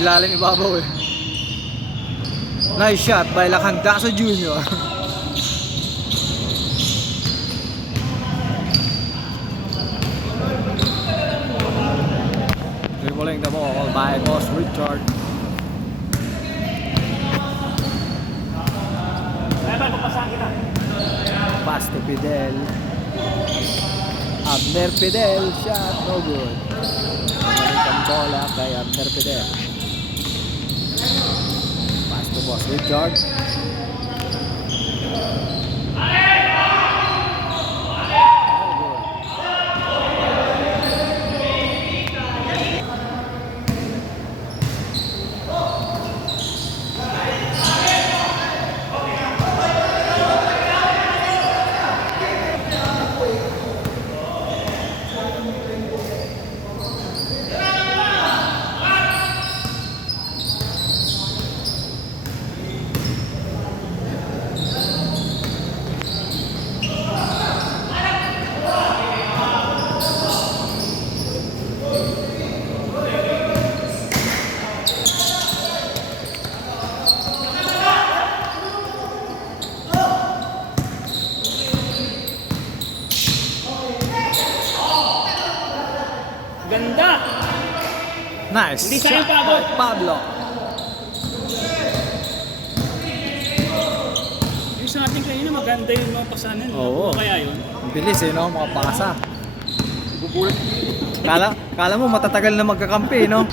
Ilalim ibabaw eh. Nice shot by Lacandaso Jr. Dribbling the ball by Boss Richard. Pass to Fidel. Abner Fidel, shot, no good. Ang bola kay Abner Fidel. Pass to Boss Richard. Ganda! Nice Hindi shot sa'yo, Pablo. by Pablo. Yung sa ating kanina maganda yung mga pasanan. Oo. Ano kaya yun? Ang bilis eh, no? Mga pasa. Kala mo matatagal na magkakampi, no?